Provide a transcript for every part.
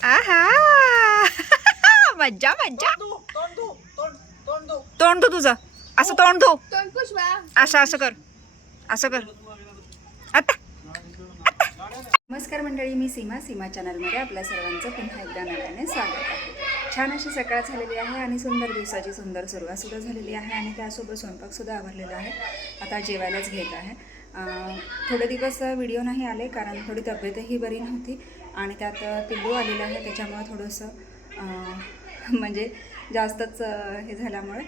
आहा मज्जा मज्जा. तोंड धू तुझं, असं तोंड धू, असं असं कर, असं कर आता. नमस्कार मंडळी, मी सीमा चॅनलमध्ये आपल्या सर्वांचं पुन्हा एकदा नव्याने स्वागत आहे. छान अशी सकाळ झालेली आहे आणि सुंदर दिवसाची सुंदर सुरुवातसुद्धा झालेली आहे आणि त्यासोबत स्वयंपाकसुद्धा आवरलेला आहे. आता जेवायलाच घेत आहे. थोडे दिवस व्हिडिओ नाही आले कारण थोडी तब्येतही बरी नव्हती आणि त्यात पिल्लू आलेलं आहे, त्याच्यामुळं थोडंसं म्हणजे जास्तच हे झाल्यामुळे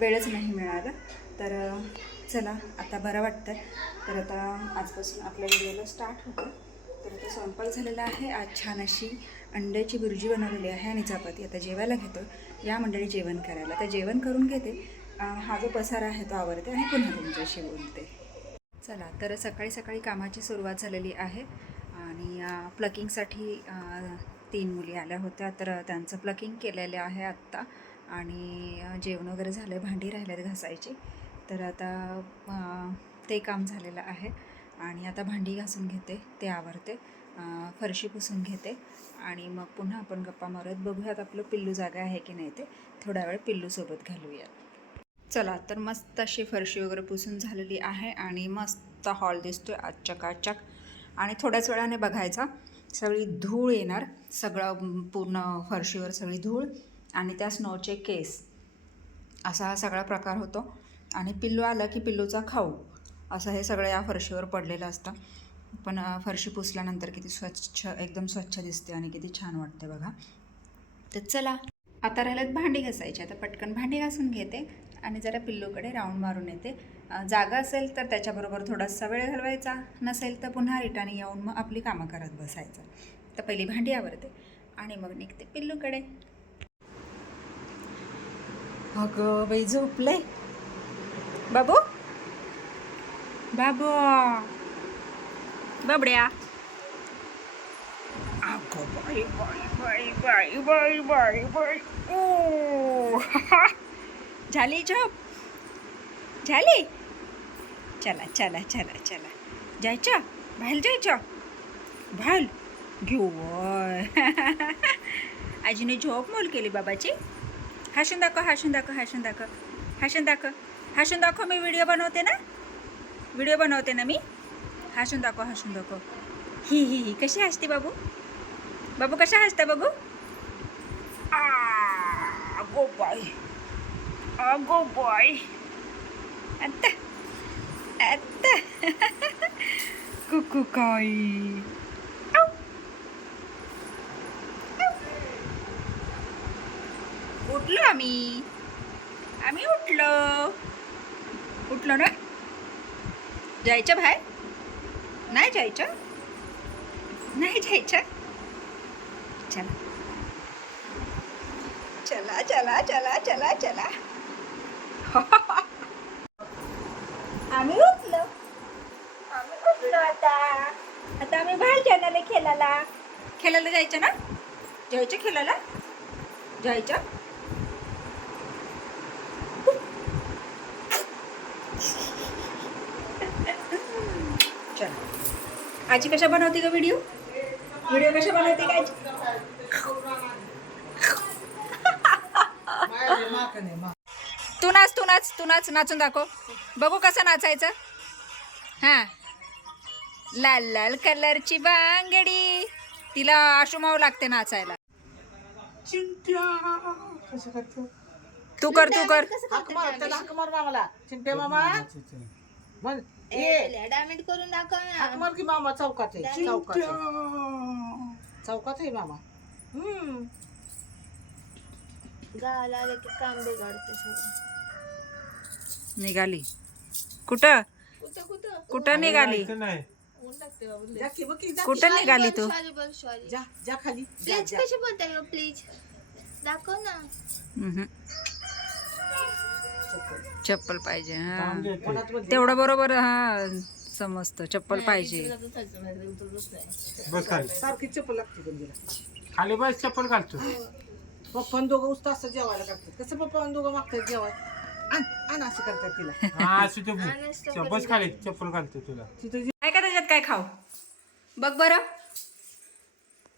वेळच नाही मिळाला. तर चला आता बरं वाटतं. तर आता आजपासून आपल्या व्हिडिओला स्टार्ट होतं. तर आता स्वयंपाक झालेला आहे. आज छान अशी अंड्याची बुर्जी बनवलेली आहे आणि चपाती. आता जेवायला घेतो, या मंडळी जेवण करायला. तर जेवण करून घेते, हा जो पसारा आहे तो आवरते आणि पुन्हा तुमच्याशी बोलते. चला, तर सकाळी सकाळी कामाची सुरुवात झालेली आहे आणि प्लकिंगसाठी 3 मुली आल्या होत्या, तर त्यांचं प्लकिंग केलेलं आहे आत्ता. आणि जेवण वगैरे झालं, भांडी राहिल्यात घासायची. तर आता ते काम झालेलं आहे आणि आता भांडी घासून घेते, ते आवरते, फरशी पुसून घेते आणि मग पुन्हा आपण गप्पा मारत बघूयात आपलं पिल्लू जागा आहे की नाही ते. थोडा वेळ पिल्लूसोबत घालूयात. चला, तर मस्त अशी फरशी वगैरे पुसून झालेली आहे आणि मस्त हॉल दिसतोय आज चकाचक. आणि थोड्याच वेळाने बघायचा सगळी धूळ येणार, सगळं पूर्ण फरशीवर सगळी धूळ आणि त्या स्नोचे केस, असा हा सगळा प्रकार होतो. आणि पिल्लू आलं की पिल्लूचा खाऊ, असं हे सगळं या फरशीवर पडलेलं असतं. पण फरशी पुसल्यानंतर किती स्वच्छ, एकदम स्वच्छ दिसते आणि किती छान वाटते बघा. तर चला, आता राहिल्यात भांडी घासायची. आता पटकन भांडी घासून घेते आणि जरा पिल्लूकडे राऊंड मारून येते. जागा असेल तर त्याच्याबरोबर थोडासा वेळ घालवायचा, नसेल तर पुन्हा रिटाने येऊन मग आपली कामं करत बसायचं. तर पहिली भांडी आवरते आणि मग निघते पिल्लूकडे. अगं बाई, झोपले बाबू, बाबू बाबड्या. अगो बाई बाई बाई बाई बाई बाई बाई. ओ झाली झोप, झाली. चला चला चला चला, जायचं बाहेर, जायचं बाहेर घेऊ. आजीने झोप मोल केली बाबाची. हसून दाखव, हसून दाखव, हसून दाखव, हसून दाखव, हसून दाखव. मी व्हिडिओ बनवते ना मी. हसून दाखव, हसून दाखव. ही ही ही कशी हसते बाबू, बाबू कशा हसता बघू. गो बाय, गो बाय. आता आता कुकू काई. उठलो आम्ही उठलो ना. जायचं बाहेर, नाही जायचं, नाही जायचं. चला चला चला चला चला चला. आम्ही उठलो आता आम्ही बाहेर जाणार आहे खेळायला जायचं ना. जायचं खेळायला, जायचं. चल, आजी कशा बनवते का व्हिडिओ कशा बनवते का आजी. तू नाच, नाचून दाखव बघू कसं नाचायचं. हां, लाल लाल कलरची बांगडी, तिला आशुमाव लागते नाचायला. तू कर चिंट्या मामा मग डायमंड करून दाखव ना. हाकमार की मामा. चौकात आहे मामा. गावाला आलं की काम बिघडते सगळं. निघाली कुठं कुठं कुठं निघाली, ऊन लागते बाबा लय. कुठं निघाली तू. सॉरी जा खाली. प्लीज कशी बोलताय हो, प्लीज दाखव ना. चप्पल पाहिजे. हा, तेवढं बरोबर. हा, समजतं. चप्पल पाहिजे. बस खाली, सारखी चप्पल लागते पण तिला. खाली बस, चप्पल घालतो. पप्पा दोघं उस्ता असं जेवायला करतात. कसं पप्पा दोघं मागतात जेवाय. आण असं करतात तिला. हा, असू दे. बस खाली, चप्पल घालतो तुला. तिथं काय का त्याच्यात काय खाऊ बघ बरं.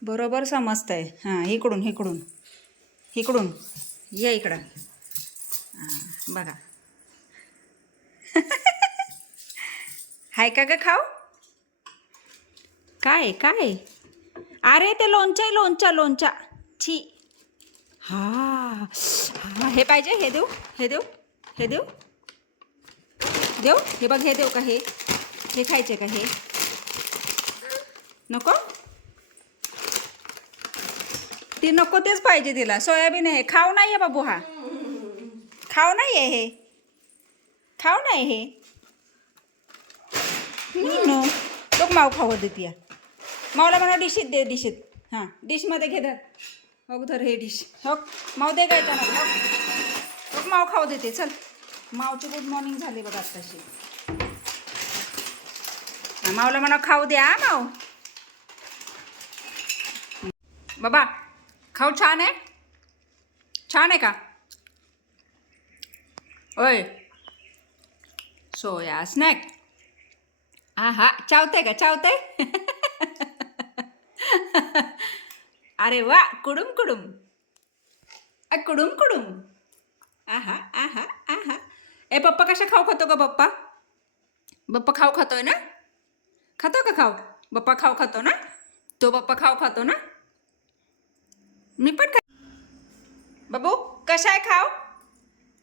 बरोबर समजतंय. हां, इकडून इकडून इकडून ये इकडं. हां, बघा. हाय का ग खाऊ? काय काय? अरे ते लोणचं आहे, लोणचा. छी. हा हा, हे पाहिजे, हे देऊ, हे देऊ, हे देऊ, देऊ, हे बघ, हे देऊ का? हे खायचे का? हे नको, ती नको तेच पाहिजे तिला. सोयाबीन आहे, खाऊ नाही आहे बाबू, हा खाऊ नाही आहे, हे खाऊ नाही हे. नो तो माव खाऊ देते. मावला म्हणा डिशीत दे, डिशीत. हां, डिशमध्ये घे धर. हो धर हे डिश. हो माव दे गायच्या ना. हो माव खाऊ देते. चल, मावची गुड मॉर्निंग झाली बघ आत्ताशी. मावला म्हणा खाऊ द्या माव. बाबा खाऊ छान आहे, छान आहे का? ओय सोया स्नॅक. हा चावतंय का? चावतंय. अरे वा, कुडुम कुडुम, कुडुम कुडुम. आहा आहा आहा. ए पप्पा कशा खाऊ खातो का? बप्पा खाऊ खातोय ना? खातो का खाऊ? बप्पा खाऊ खातो ना? तो बप्पा खाऊ खातो ना? मी पण खा. बाबू कशा आहे खाऊ?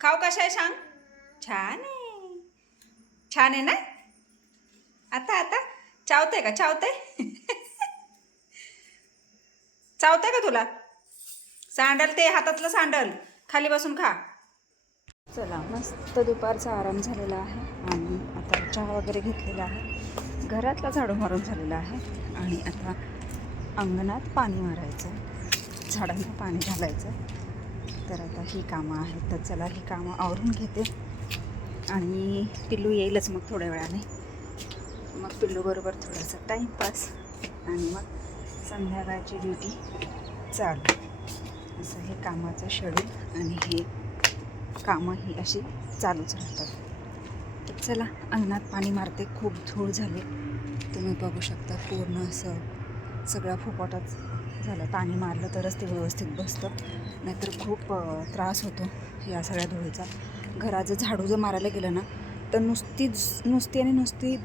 खाऊ कशा आहे सांग? छान आहे, छान आहे ना? आता चावतंय का? चावतंय का तुला? सँडल ते हातातलं सँडल खाली बसून खा. चला, मस्त दुपारचा आराम झालेला आहे आणि आता चहा वगैरे घेतलेला आहे. घरातला झाडू मारून झालेला आहे आणि आता अंगणात पाणी मारायचं, झाडांना पाणी घालायचं. तर आता ही कामं आहेत. तर चला, ही कामं आवरून घेते आणि पिल्लू येईलच मग थोड्या वेळाने. मग पिल्लूबरोबर थोडासा टाईमपास आणि मग संध्याकाळची ड्युटी चालू. असं हे कामाचं शेड्यूल आणि हे कामं ही अशी चालूच राहतात. तर चला, अंगणात पाणी मारते. खूप धूळ झाली, तुम्ही बघू शकता. पूर्ण असं सगळा फुफाटाच झालं. पाणी मारलं तरच ते व्यवस्थित बसतं, नाहीतर खूप त्रास होतो या सगळ्या धुळीचा. घरात जर झाडू जर मारायला गेलं ना तर नुसती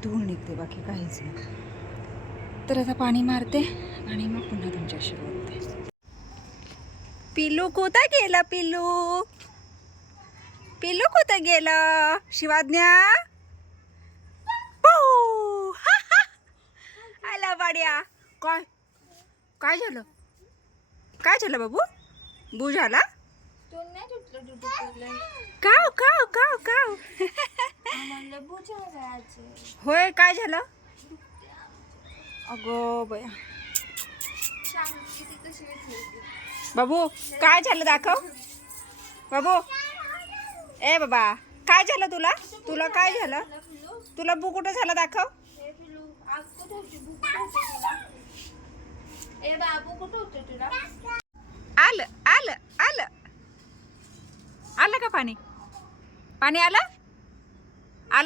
धूळ निघते, बाकी काहीच नाही. तर आता पाणी मारते आणि मग पुन्हा तुमच्याशी बोलते. पिल्लू कुठं गेला? पिल्लू कुठं गेलं? शिवाज्ञा आला बाड्या. काय झालं? काय झालं बाबू? बू झाला? तोंड नाही तुटलं तुटलं. काव काव काव काव. म्हणलं बुजा जायचं. होय, काय झालं? अगो बया. शांती ती कशी ठेवली. बाबू काय झालं? दाखव बाबू. ए बाबा, काय झालं तुला? काय झालं? तुला बू कुठं झाला? दाखव. हे पिलू आज कुठं होती? बुक कुठं होती तुला? ए बाबू कुठं होतं तुला? आलं का पाणी? पाणी आलं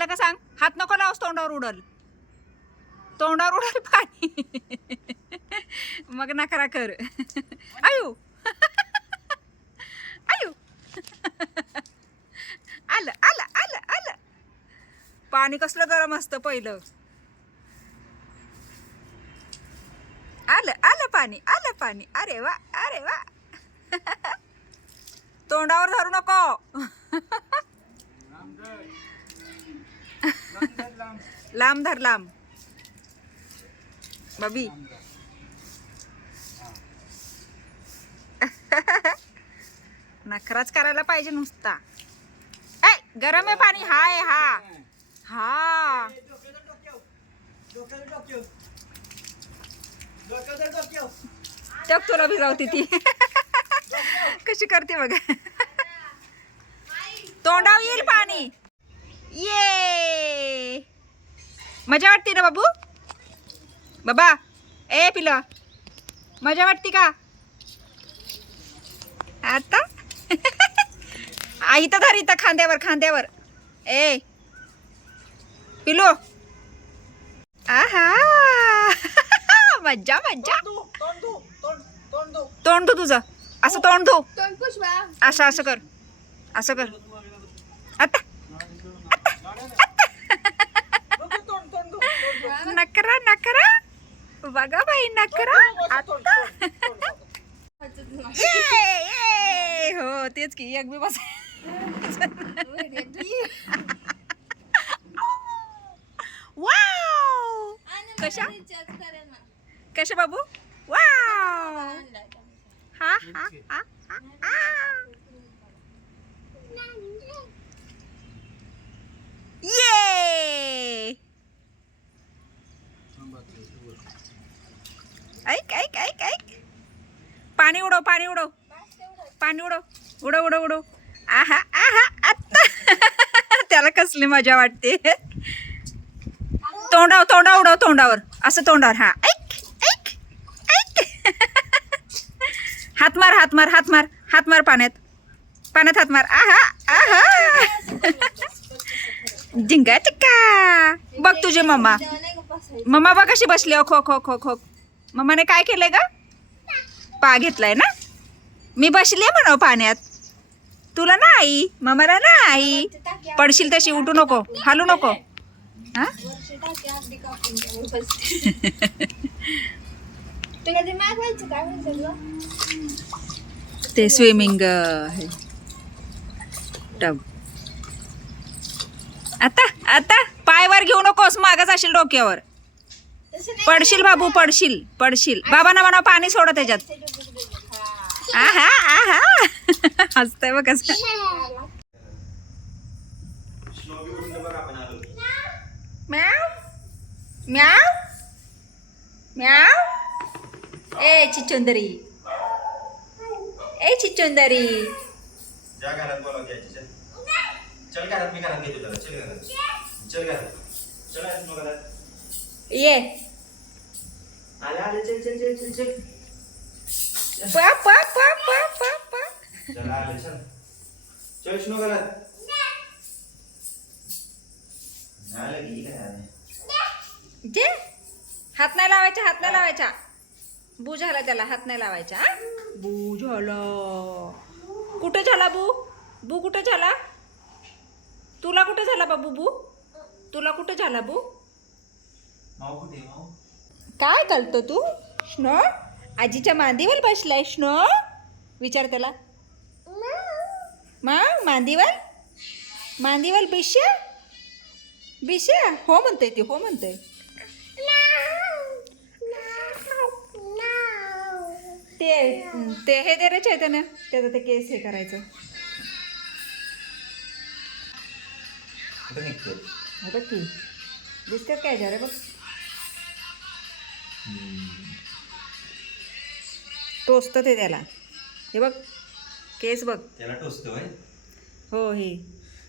का सांग? हात नको लावस, तोंडावर उडल पाणी. मग नखरा कर. आयु आलं. पाणी कसलं गरम असतं पहिलं. आलं पाणी. अरे वा. तोंडावर धरू नको. लांब धर, लांब बाबी. नखराच करायला पाहिजे नुसता. ए गरम आहे पाणी. हा टक तुला भिजावती ती. कशी करते बघा. तोंडावर येईल पाणी. ये मजा वाटते ना बाबा? ए पिलं, मजा वाटते का आता? इथं धर, इथं खांद्यावर. ए पिलो. आहा. मज्जा. तोंड तोंड दो तोंड धु तुझं, असं तोंड धु, तोंड पुष्पा असं असं कर, असं कर. आता नको तोंड तोंड दो तोंड दो. नकरा नकरा, बघा बाई नकरा. तोंड, तोंड, तोंड, तोंड. ये हो तेच की एक बी बस. वाव कशा कशा बाबू, वाव. हा हा हा हा. ये ऐक ऐक ऐक ऐक, पाणी उडव, पाणी उडव, पाणी उडव, उडव उडव उडव. आहा आहा आत्ता. त्याला कसली मजा वाटते. तोंडावर तोंडावर उडव, तोंडावर असं तोंडावर. हा ऐक ऐक ऐक. हात मार हात मार हात मार हात मार, पाण्यात पाण्यात हात मार. आहा आहा. डिंगा टिक्का. बघ तुझी मम्मा, मम्मा बघ कशी बसली. खो खो खो खो. मम्माने काय केलंय ग, पा घेतलाय ना. मी बसली म्हणा पाण्यात, तुला नाही, मम्माला नाही. पडशील तशी, उठू नको, हालू नको. हा तुला ते मागवायचं काय म्हणतात ते स्विमिंग आहे टब. आता आता पायवर घेऊ नकोस, मागच असेल डोक्यावर. पडशील बाबू, पडशील पडशील. बाबांना म्हणा पाणी सोडा त्याच्यात. आहा आहा. हसतंय बघ कसं. म्याव म्याव म्याव. ए चिचुंदरी, ए चिचुंदरी. जा घरात बोलावते आजी, चल. चल घरात, मी घरात घेतो त्याला. चल घरात, चल घरात, चल आज मग घरात. ये आले आले, चल चल चल चल चल. पा पा पा पा पा पा. चल आले, चल. चल शिनो घरात. आले की काय आले. जे हात नाही लावायचा, हात नाही लावायचा. बू झाला त्याला, हात नाही लावायचा. हा? बू झाला. कुठे झाला बू, बू कुठे झाला. तुला कुठे झाला बाबू, बू तुला कुठे झाला बू. माऊ कुठे माऊ. काय करतो तू श्नो, आजीच्या मांडीवर बसलाय श्नो. विचार त्याला. मांडीवर, मांडीवर बिश्या बिश्या. हो म्हणतोय ती, हो म्हणतोय. ते ते हे दे रे चैतन्य, त्याचं ते केस हे करायचं. कुठे निघतो. बघ की दिसतात काय जरा बघ. टोचतं ते त्याला. हे बघ केस बघ. त्याला टोचतोय. हो हे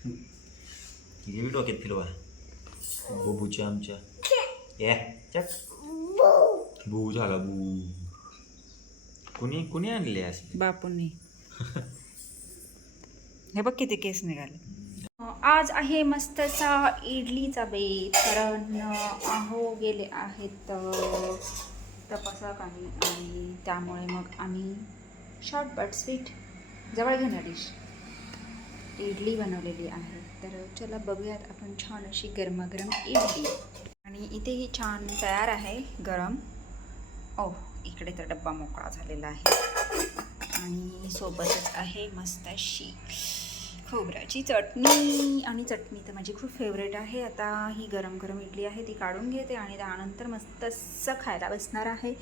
किती डोक्यात फिरवा बुबूच्या आमच्या. ए चक. बू झाला बू. कुणी कुणी आणले असते बापूंनी. हे बघ किती केस निघाले. आज आहे मस्तसा इडलीचा बेत, कारण अहो गेले आहेत तपासक आणि त्यामुळे मग आम्ही शॉर्ट बट स्वीट जवळ घेणार डिश इडली बनवलेली आहे. तर चला बघूयात आपण छान अशी गरमागरम इडली. आणि इथे ही छान तयार आहे गरम. ओ इकडे तर डब्बा मोकळा झालेला आहे. आणि सोबतच आहे मस्त अशी खोबऱ्याची चटणी. आणि चटणी तर माझी खूप फेवरेट आहे. आता ही गरम गरम इडली आहे ती काढून घेते आणि त्यानंतर मस्त असं खायला बसणार आहे.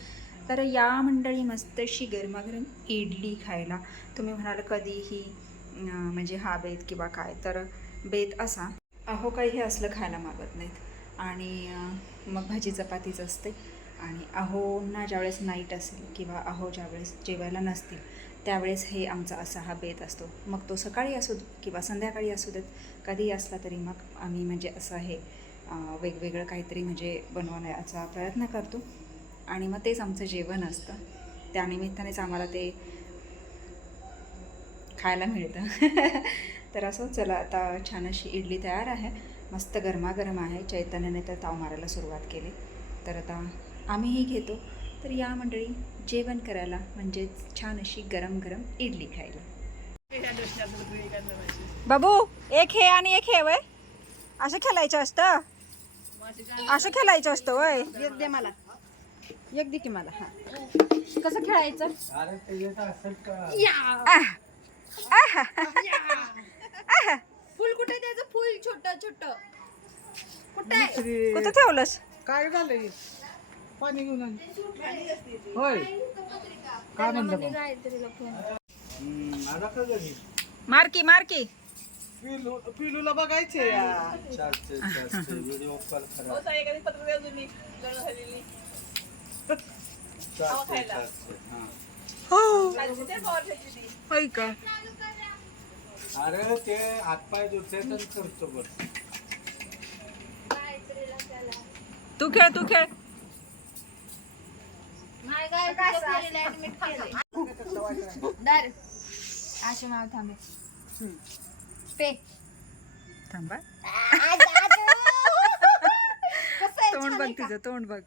तर या मंडळी मस्त अशी गरमागरम इडली खायला. तुम्ही म्हणाल कधीही म्हणजे हा बेत किंवा काय, तर बेत असा अहो काही हे असलं खायला मागत नाहीत. आणि मग भाजी चपातीच असते. आणि अहोंना ज्यावेळेस नाईट असेल किंवा अहो ज्यावेळेस जेवायला नसतील त्यावेळेस हे आमचा असा हा बेत असतो. मग तो सकाळी असू किंवा संध्याकाळी असू देत, कधीही असला तरी मग आम्ही म्हणजे असं हे वेगवेगळं काहीतरी म्हणजे बनवण्याचा प्रयत्न करतो. आणि मग तेच आमचं जेवण असतं. त्यानिमित्तानेच आम्हाला ते खायला मिळतं. तर असं चला आता छान अशी इडली तयार आहे, मस्त गरमागरम आहे. चैतन्याने तर ताव मारायला सुरुवात केली. तर आता आम्हीही घेतो तर या मंडळी जेवण करायला म्हणजेच छान अशी गरम गरम इडली खायला. बाबू एक हे आणि एक हे वय असं खेळायचं असतं, असं खेळायचं असतं वय. एक दे मला, एक दे की मला. हा कसं खेळायचं? फुल कुठे त्याचं फुल छोट छोट कुठे कुठं ठेवलंस? काय झालंय? पाणी घेऊन आली. होय काय म्हणलं मग? गायत्रीला फोन मारकी मारकी पिलूला बघायचे व्हिडिओ कॉल करा. होय का? अरे ते हातपाय दुसरे तर करतो बघ. तू खेळ तू खेळ. नाही गायत्रीला ऍडमिट केलंय डायरेक्ट असे नाव थांबे पे थांबा. तोंड बघ तिचं, तोंड बघ.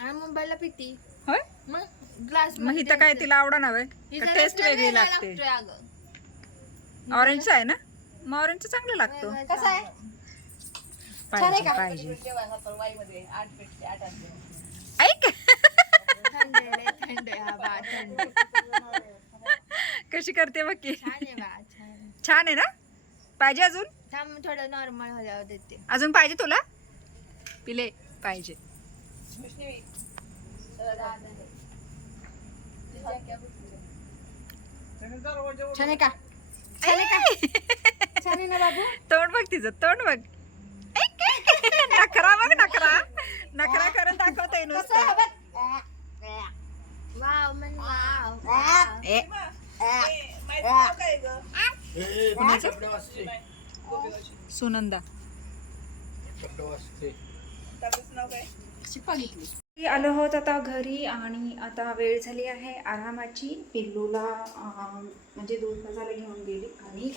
आणि मुंबईला पिती होय मग ग्लास मग इथं काय तिला आवडा नव्हे का? टेस्ट वेगळी लागते. ऑरेंजचा आहे ना, मग ऑरेंजचं चांगलं लागतो. कसं आहे पाहिजे पाहिजे. ऐक थंड आहे, थंड आहे, हा बा थंड आहे. कशी करते बघ की. छान आहे बा छान. छान आहे ना? पाहिजे अजून? थांब थोडं नॉर्मल व्हायला देते. अजून पाहिजे तुला? पिले पाहिजे. छान आहे का? छान आहे का? छान आहे ना बाबू? तोंड बघ तिचं, तोंड बघ. ऐक, ऐक. नखरा बघ, नखरा नखरा करून दाखवतोय नुसतं. वाव म्हण वाव. ए, सुनंदा आलो आहोत आता घरी आणि आता वेळ झाली आहे आरामाची. पिल्लूला म्हणजे दूध मसाला घेऊन गेली आणि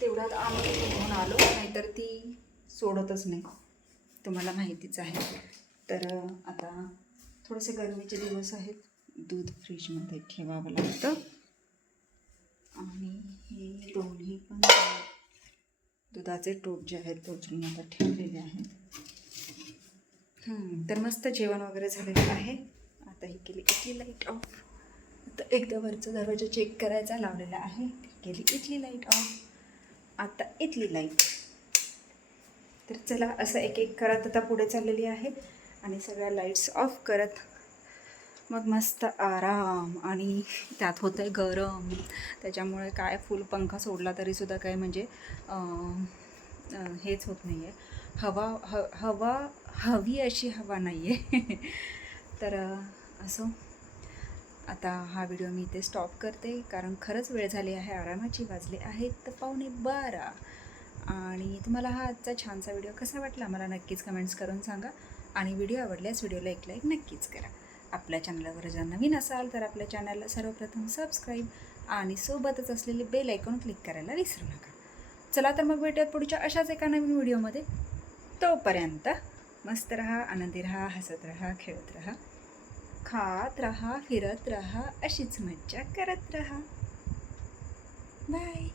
तेवढ्यात आम्ही घेऊन आलो, नाहीतर ती सोडतच नाही, तुम्हाला माहितीच आहे. तर आता थोडेसे गरमीचे दिवस आहेत, दूध फ्रीजमध्ये ठेवावं लागतं. आणि हे दोन्ही पण दुधाचे टोप जे आहेत ते उचलून आता ठेवलेले आहेत. तर मस्त जेवण वगैरे झालेलं आहे. आता ही केली इथली लाईट ऑफ. आता एकदा वरचा दरवाजा चेक करायचा लावलेला आहे. केली इथली लाईट ऑफ. आता इथली लाईट. तर चला असं एक एक करत आता पुढे चाललेली आहे आणि सगळ्या लाईट्स ऑफ करत मग मस्त आराम. आणि त्यात होतं आहे गरम, त्याच्यामुळे काय फुल पंखा सोडला तरीसुद्धा काय म्हणजे हेच होत नाही आहे. हवा हवी अशी हवा नाही आहे. तर असो आता हा व्हिडिओ मी इथे स्टॉप करते, कारण खरंच वेळ झाली आहे आरामाची. वाजले आहेत 11:15. आणि तुम्हाला हा आजचा छानसा व्हिडिओ कसा वाटला मला नक्कीच कमेंट्स करून सांगा. आणि व्हिडिओ आवडल्यास व्हिडिओला एक लाईक नक्कीच करा. आपल्या चॅनलवर जर नवीन असाल तर आपल्या चॅनलला सर्वप्रथम सबस्क्राईब आणि सोबतच असलेले बेल आयकॉन क्लिक करायला विसरू नका. चला तर मग भेटूयात पुढच्या अशाच एका नवीन व्हिडिओमध्ये. तोपर्यंत मस्त रहा, आनंदी रहा, हसत रहा, खेळत रहा, खात रहा, फिरत रहा, अशीच मज्जा करत रहा. बाय.